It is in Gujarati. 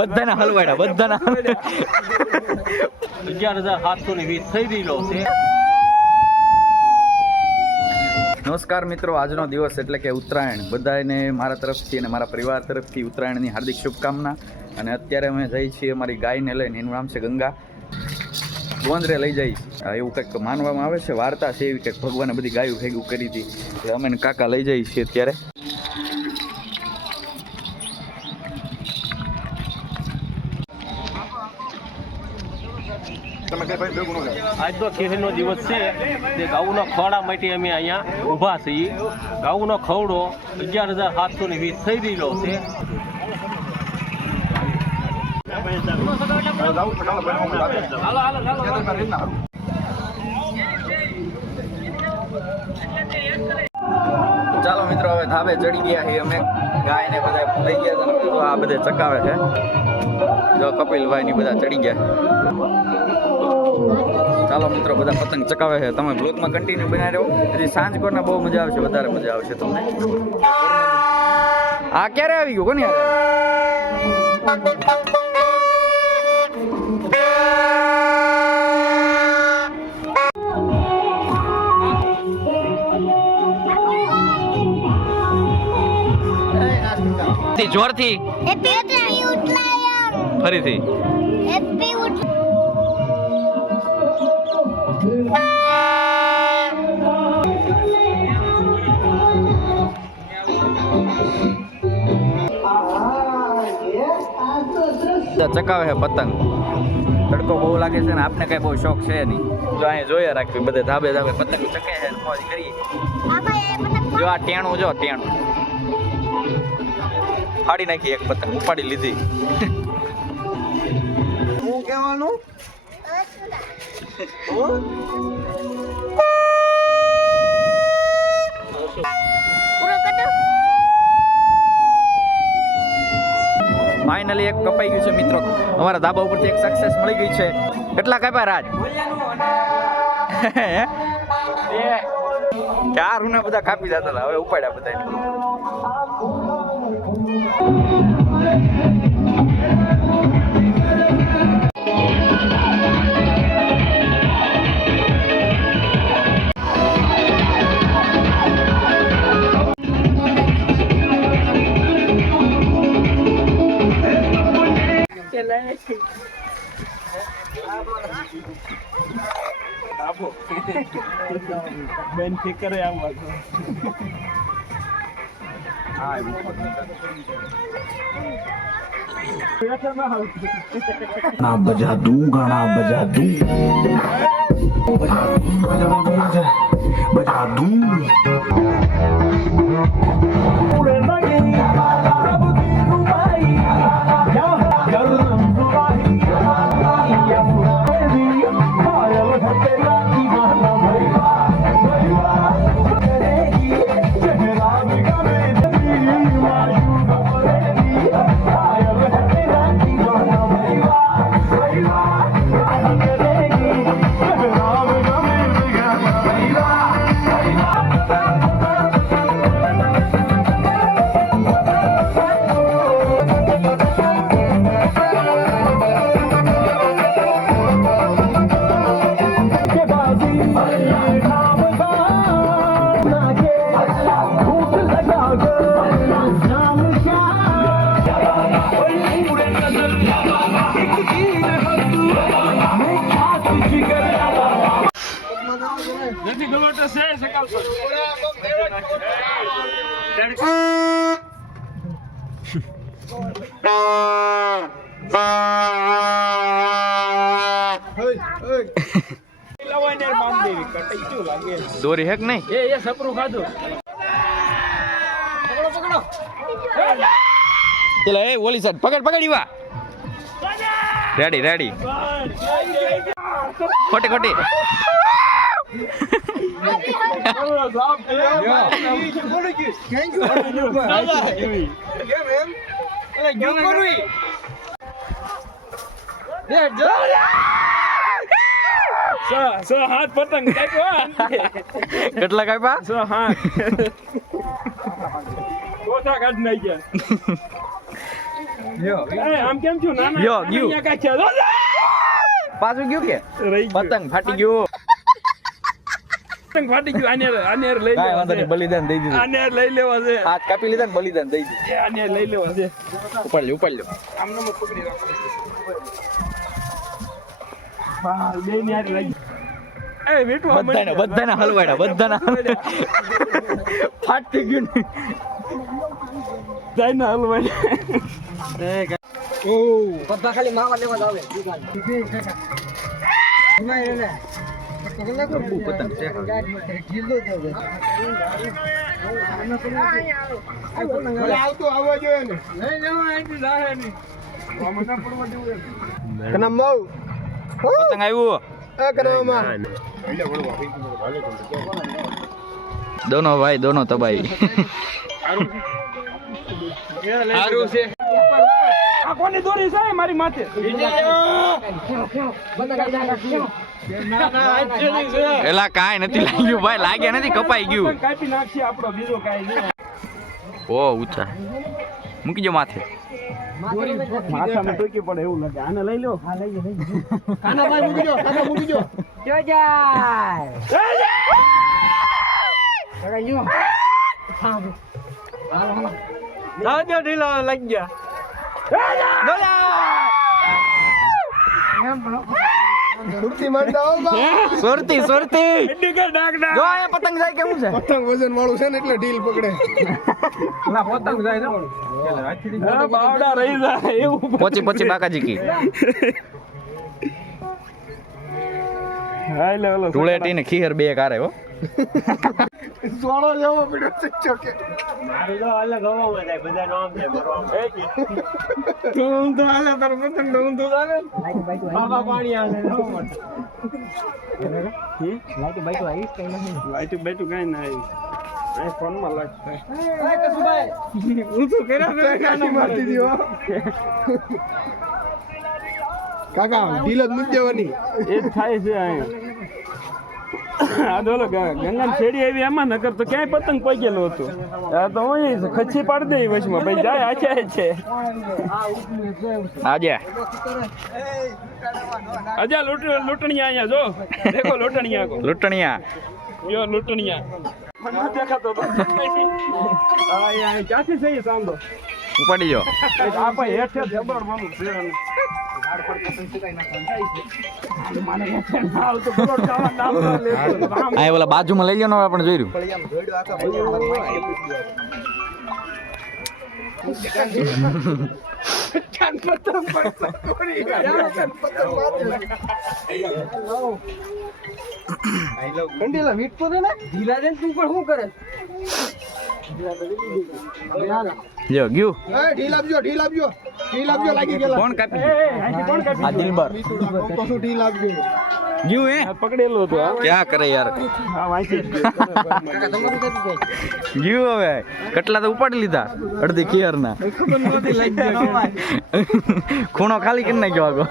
બધાને હલવાડ્યા બધાને 11,720 થઈ રહ્યો છે. નમસ્કાર મિત્રો, આજનો દિવસ એટલે કે ઉત્તરાયણ. બધાને મારા તરફથી અને મારા પરિવાર તરફથી ઉત્તરાયણની હાર્દિક શુભકામના. અને અત્યારે અમે જઈએ છીએ અમારી ગાયને લઈને. એનું નામ છે ગંગા. ગોંદરે લઈ જઈ એવું કંઈક માનવામાં આવે છે, વાર્તા છે એવી કંઈક. ભગવાને બધી ગાયું ભેગું કરી હતી એટલે અમે કાકા લઈ જઈએ છીએ અત્યારે. આજ તો ખેતીનો દિવસ છે તે ઘઉંનો ખવડા માટે અમે અહીંયા ઊભા છીએ. ઘઉંનો ખવડો 11,720 થઈ રહ્યો છે. ચાલો મિત્રો, હવે ધાબે ચડી ગયા છીએ અમે. ગાયને બધા લઈ ગયા છે, આ બધે ચકાવે છે. જો કપિલભાઈ ની બધા ચડી ગયા. ચાલો મિત્રો, બધા પતંગ ચકાવે છે. તમે બ્લોગમાં કન્ટિન્યુ બનાવી રહ્યો. હજી સાંજ કોરના બહુ મજા આવશે, વધારે મજા આવશે તમને. આ ક્યારે આવી ગયું? કોની જોરથી ફરીથી ચકાવે છે પતંગ. તડકો બહુ લાગે છે ને આપને કઈ બહુ શોખ છે નહીં. જો અહીંયા જોયા રાખવી, બધે ધાબે ધાબે પતંગ ચકે છે, મોજ કરીએ. જો આ ટેણું, જો ટેણું ફાડી નાખી. એક પતંગ ઉપાડી લીધી. શું કહેવાનું? ફાઇનલી એક કપાઈ ગયું છે મિત્રો. અમારા ધાબા ઉપરથી એક સક્સેસ મળી ગઈ છે. કેટલા કાપ્યા રાજ? 4 રૂના બધા કાપી જતા હતા, હવે ઉપાડ્યા બધા. બેન ફિકર આમ गाना बजा दूं, गाना बजा दूं, बजा दूं. દોરી હેક નહીં. એ સપરું ખાધું. પકડો પેલા એ ઓલી સાઈડ પકડ પકડ. Eva ready ready. ખોટી ખોટી. હાથ પતંગ કેટલા કાપ્યા? હાથ ચોથા કાઢ નાખ્યા. આમ કેમ છું નાના યો, ગયું. અહીંયા કાંઈ છે? પાછું ગયું કે રહી ગયું. પતંગ ફાટી ગયું પતંગ ફાટી ગયું. આને લઈ કાંઈ લેવા વાંધો નહીં, છે. બલિદાન દઈ દીધું. આને લઈ લેવા છે. હાથ કાપી લીધા ને બલિદાન દઈ દીધું. આને લઈ લેવા છે. ઉપાડ લ્યો, ઉપાડ લ્યો. આમને આમ પકડી રાખો. વાહ, બેયની હારે લાગી. એ વીટવા મળી બધાને હલવાડ્યા, બધાને ફાટી ગયું ને. જાય ને હલવાઈ. પતંગ છે. આવવા જોઈએ ને. લઈ લેવા અહીંથી જાહે નહીં. આમાં ના પડવા દેવું એમ. પતંગ આવ્યું. દોનો ભાઈ દોનો તબાઈ. સારું છે. આ કોની દોરી છે મારી માથે? એલા કાંઈ નથી લાગ્યું ભાઈ, લાગ્યા નથી, કપાઈ ગયું. કાપી નાખશે આપણો, બીજો કાંઈ નહીં. ઓ ઊંચા મૂકી જો માથે. માથામાં ટોકી પડે એવું લાગે. આને લઈ લો. રાજા ઢીલા લાગી ગયા. સુરતી સુરતી એડી કર ડાક ડાક. જો આ પતંગ જાય કેવું છે? પતંગ વજન વાળું છે ને એટલે ઢીલ પકડે. પતંગ જાય ને. બાવડા રહી જાય એવું. પોચી પોચી બાકાજી કી હાય લે ઓલો ધૂળેટી ને ખીહર બે કારે હો. સોળો જેવો પડ્યો છે ચોકે. તું તો હાલે તારો પતંગ તું તો હાલે. બાબા પાણી હાલે. લાઈટ બેટું કઈ ના આવી. ફોન માં લાઈટ ઊંચું કર્યા કાકી મારતી હતી હો. કાકા ઢીલ જ નથી દેવાની. એ જ થાય છે અહીંયા. આ દોલો ગંગા છેડી આવી એમાં નકર તો ક્યાંય પતંગ પગેલો હતો. આ તો અહીં ખચ્છી પાડી દે વચમાં ભાઈ જાય આચા છે. આજે અજા લૂંટણિયા અહીંયા જો દેખો લૂંટણિયા કો લૂંટણિયા યો લૂંટણિયા મને ન દેખાતો તો અહીંયા ક્યાંથી છે એ સાંભળો ઉપાડી જો. આ ભાઈ હેઠે જબર માનું છે આ ઓલા બાજુમાં લઈ લો ને આપણે જોઈ રહ્યું. કંડીલા મીઠ તો દે ને. ઢીલા દે તું પણ શું કરે? જો ગયું. ઢીલ આપજો ઢીલ આપજો ઢીલ આપજો લાગી ગયેલા. કોણ કાપી? કોણ કાપી? આ દિલબર તો શું ઢીલ આપજો. ગયું હે. પકડેલો હતો ક્યાં કરે યાર? હા વાંચી ગયું હવે કેટલા તો ઉપાડી લીધા અડધી ખીહર ના. ખૂણો ખાલી કરી નાખ્યો આગો.